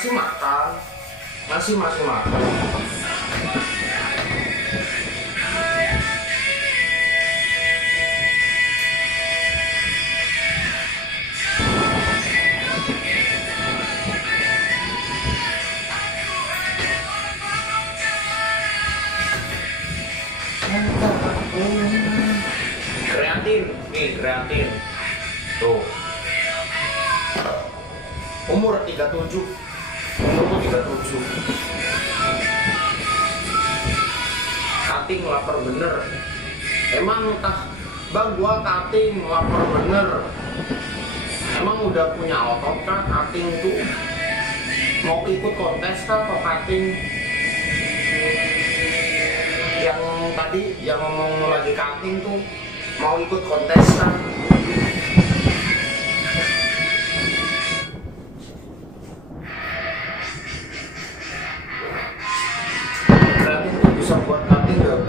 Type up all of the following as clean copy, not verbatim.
Masih makan, masih makan. Kreatin, nih kreatin. Tuh. Umur 37. Umurku 37. Cutting lapar bener. Emang entah bang gua cutting lapar bener. Emang udah punya otot kah cutting tuh? Mau ikut kontes kah atau cutting? Yang tadi yang ngomong lagi cutting tuh mau ikut kontes kah? Kreatin tuh bisa buat cutting gak?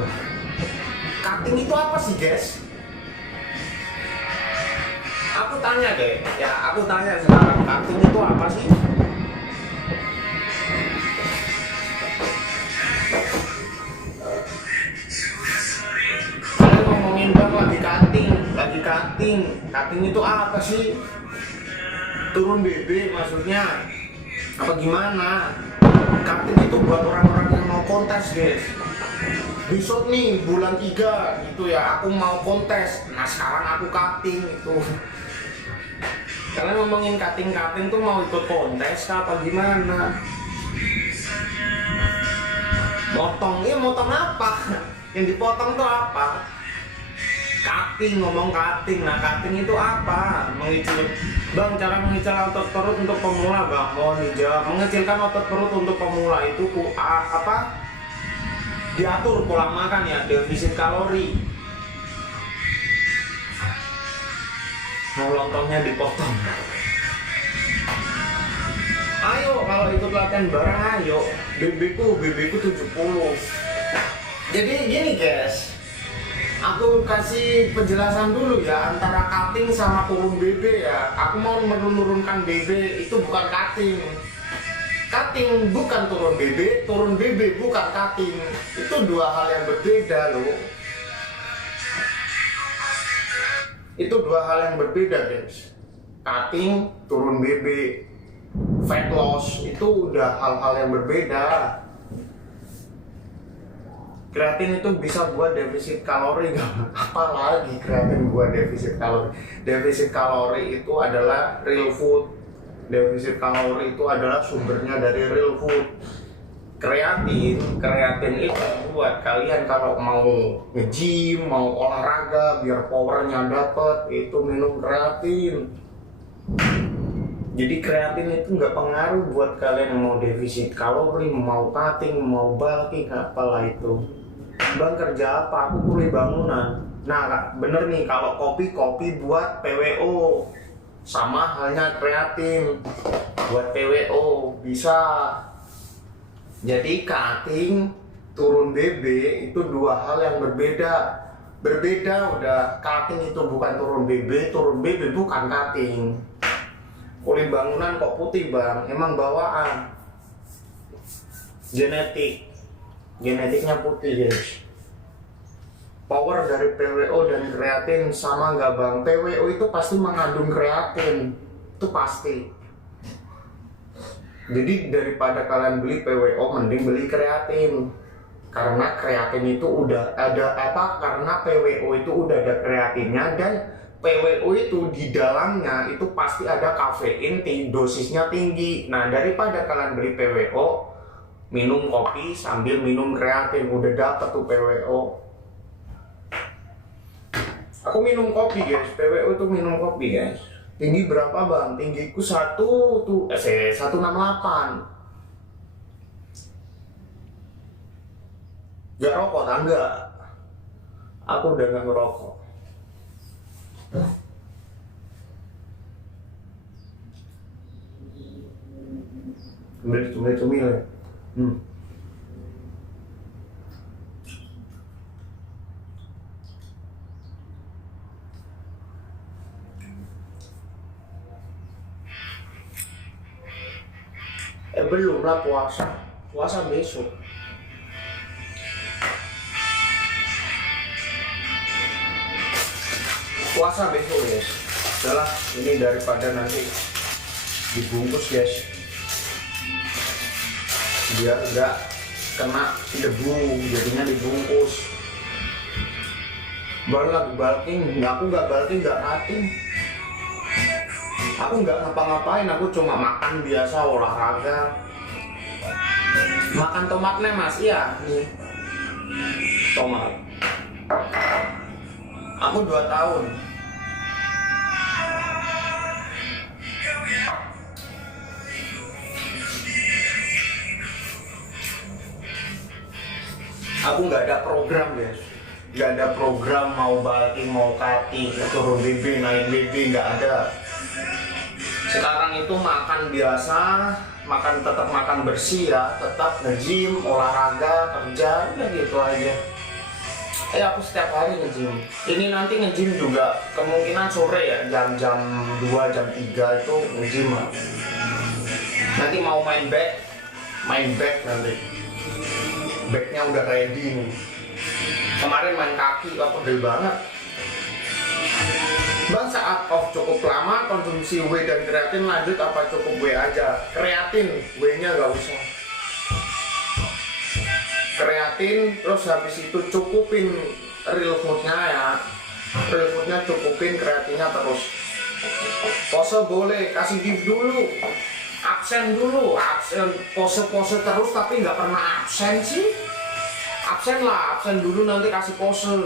Cutting itu apa sih guys? Aku tanya deh, ya aku tanya sekarang, cutting itu apa sih? Kalian ngomongin bang lagi cutting itu apa sih? Turun BB maksudnya? Apa gimana? Cutting itu buat orang-orang yang mau kontes guys. Besok nih bulan 3 gitu ya, aku mau kontes. Nah sekarang aku cutting itu. Kalian ngomongin cutting tuh mau ikut kontes kah apa gimana? Motong, ya motong apa? Yang dipotong tuh apa? Cutting, ngomong cutting. Nah cutting itu apa? Mengecil, bang, cara mengecil otot perut untuk pemula bang. Mohon dijawab. Mengecilkan otot perut untuk pemula itu apa? Diatur pola makan ya, defisit kalori. Mau lontongnya dipotong. Ayo kalau ikut latihan bareng ayo. BB ku 70. Jadi gini guys, aku kasih penjelasan dulu ya antara cutting sama turun BB ya. Aku mau menurunkan BB itu bukan cutting. Cutting bukan turun BB bukan cutting. Itu dua hal yang berbeda loh. Itu dua hal yang berbeda guys. Cutting, turun BB, fat loss itu udah hal-hal yang berbeda. Kreatin itu bisa buat defisit kalori gak? Apalagi kreatin buat defisit kalori. Defisit kalori itu adalah real food. Defisit kalori itu adalah sumbernya dari real food. Kreatin itu buat kalian kalau mau nge-gym, mau olahraga biar powernya dapet, itu minum kreatin. Jadi kreatin itu nggak pengaruh buat kalian yang mau defisit kalori, mau cutting, mau bulking, apalah itu. Bang kerja apa? Aku kuliah bangunan. Nah bener nih, kalau kopi buat PWO. Sama halnya kreatin buat PWO bisa. Jadi cutting, turun BB itu dua hal yang berbeda. Berbeda udah, cutting itu bukan turun BB bukan cutting. Kulit bangunan kok putih bang, emang bawaan. Genetiknya putih guys. Power dari PWO dan kreatin sama nggak bang? PWO itu pasti mengandung kreatin, itu pasti. Jadi daripada kalian beli PWO, mending beli kreatin. Karena kreatin itu udah ada apa? Karena PWO itu udah ada kreatinnya, dan PWO itu di dalamnya itu pasti ada kafein, dosisnya tinggi. Nah daripada kalian beli PWO, minum kopi sambil minum kreatin, udah dapet tuh PWO. Aku minum kopi guys, PWO itu minum kopi guys. Tinggi berapa bang? Tinggiku 168. Gak rokok tangga. Aku udah gak ngerokok. Cumil ya. Belum lah, puasa besok. Puasa besok guys. Udahlah, ini daripada nanti dibungkus guys, biar enggak kena debu, jadinya dibungkus. Baru lagi bulking, aku nggak bulking, nggak nothing. Aku nggak ngapa-ngapain, aku cuma makan biasa, olahraga. Makan tomatnya mas, iya nih tomat. Aku 2 tahun. Aku nggak ada program guys, nggak ada program mau bulking, mau cutting, turun BB, naik BB, nggak ada. Sekarang itu makan biasa, tetap makan bersih ya, tetap nge-gym, olahraga, kerja, udah gitu aja. Aku setiap hari nge-gym. Ini nanti nge-gym juga kemungkinan sore ya, jam 2, jam 3 itu nge-gym lah. Nanti mau main back nanti. Backnya udah ready nih. Kemarin main kaki, pegel banget. Bang, saat off cukup lama konsumsi whey dan kreatin lanjut apa cukup whey aja? Kreatin, whey-nya nggak usah. Kreatin, terus habis itu cukupin real food-nya ya. Real food-nya cukupin, kreatinnya terus. Pose boleh, kasih gift dulu. Absen dulu, pose terus tapi nggak pernah absen sih. Absen dulu nanti kasih pose.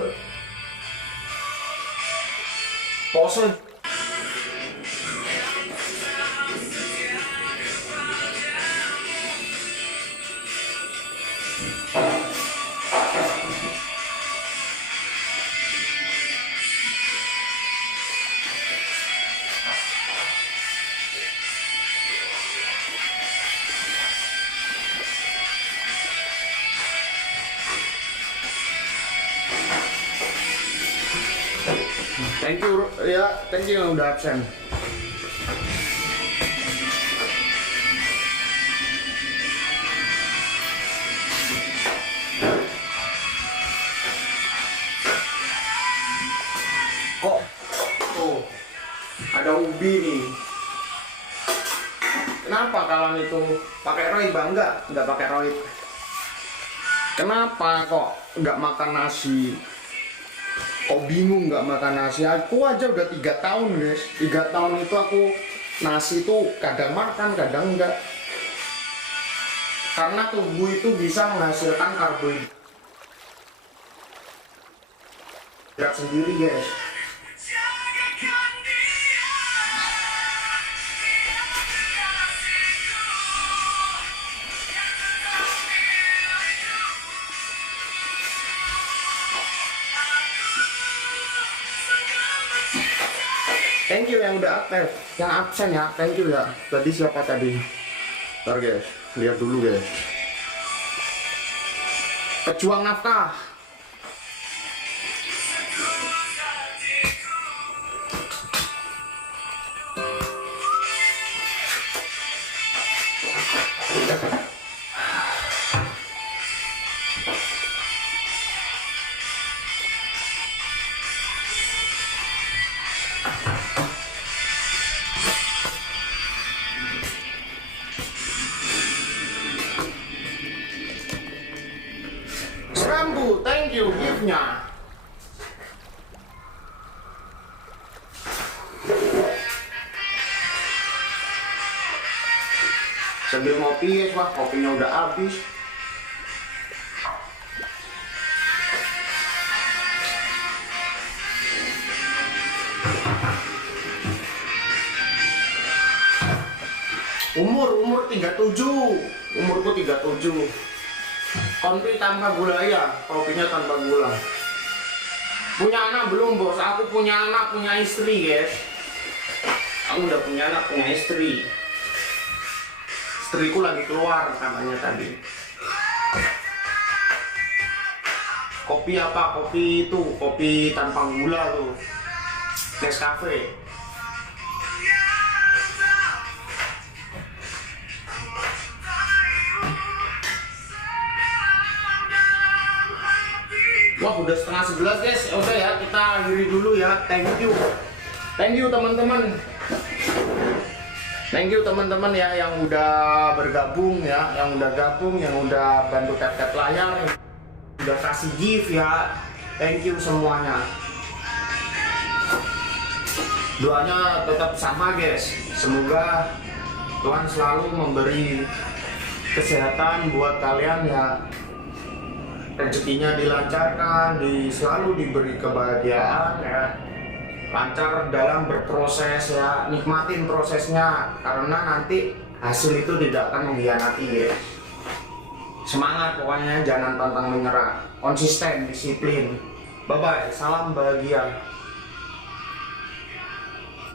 Thank you ya, thank you yang udah absen. Kok tuh ada ubi nih. Kenapa kalian itu pakai roid bang? Enggak pakai roid. Kenapa kok nggak makan nasi? Kok bingung nggak makan nasi? Aku aja udah 3 tahun guys. 3 tahun itu aku nasi itu kadang makan, kadang enggak. Karena tubuh itu bisa menghasilkan karbohidrat sendiri guys. Thank you yang udah aktif, yang absen ya, thank you ya. Tadi siapa tadi? Ntar guys, lihat dulu guys. Pejuang nafkah. Rambu, thank you gift-nya. Sambil ngopi ya, wah kopinya udah habis. Umur 37, umurku 37. Kopi tanpa gula ya, kopinya tanpa gula. Punya anak belum bos? Aku punya anak, punya istri guys. Aku udah punya anak, punya istri. Istriku lagi keluar katanya tadi. Kopi apa? Kopi itu, kopi tanpa gula tuh. Nescafe. Wah, udah setengah 11 guys. Ya udah ya, kita akhiri dulu ya. Thank you teman-teman. Thank you teman-teman ya yang udah bergabung ya, yang udah gabung, yang udah bantu tap-tap layar, yang udah kasih gift ya. Thank you semuanya. Doanya tetap sama guys. Semoga Tuhan selalu memberi kesehatan buat kalian ya. Rezekinya dilancarkan, selalu diberi kebahagiaan ya. Lancar dalam berproses ya, nikmatin prosesnya karena nanti hasil itu tidak akan mengkhianati ya. Semangat pokoknya, jangan pantang menyerah, konsisten, disiplin. Bye bye, salam bahagia.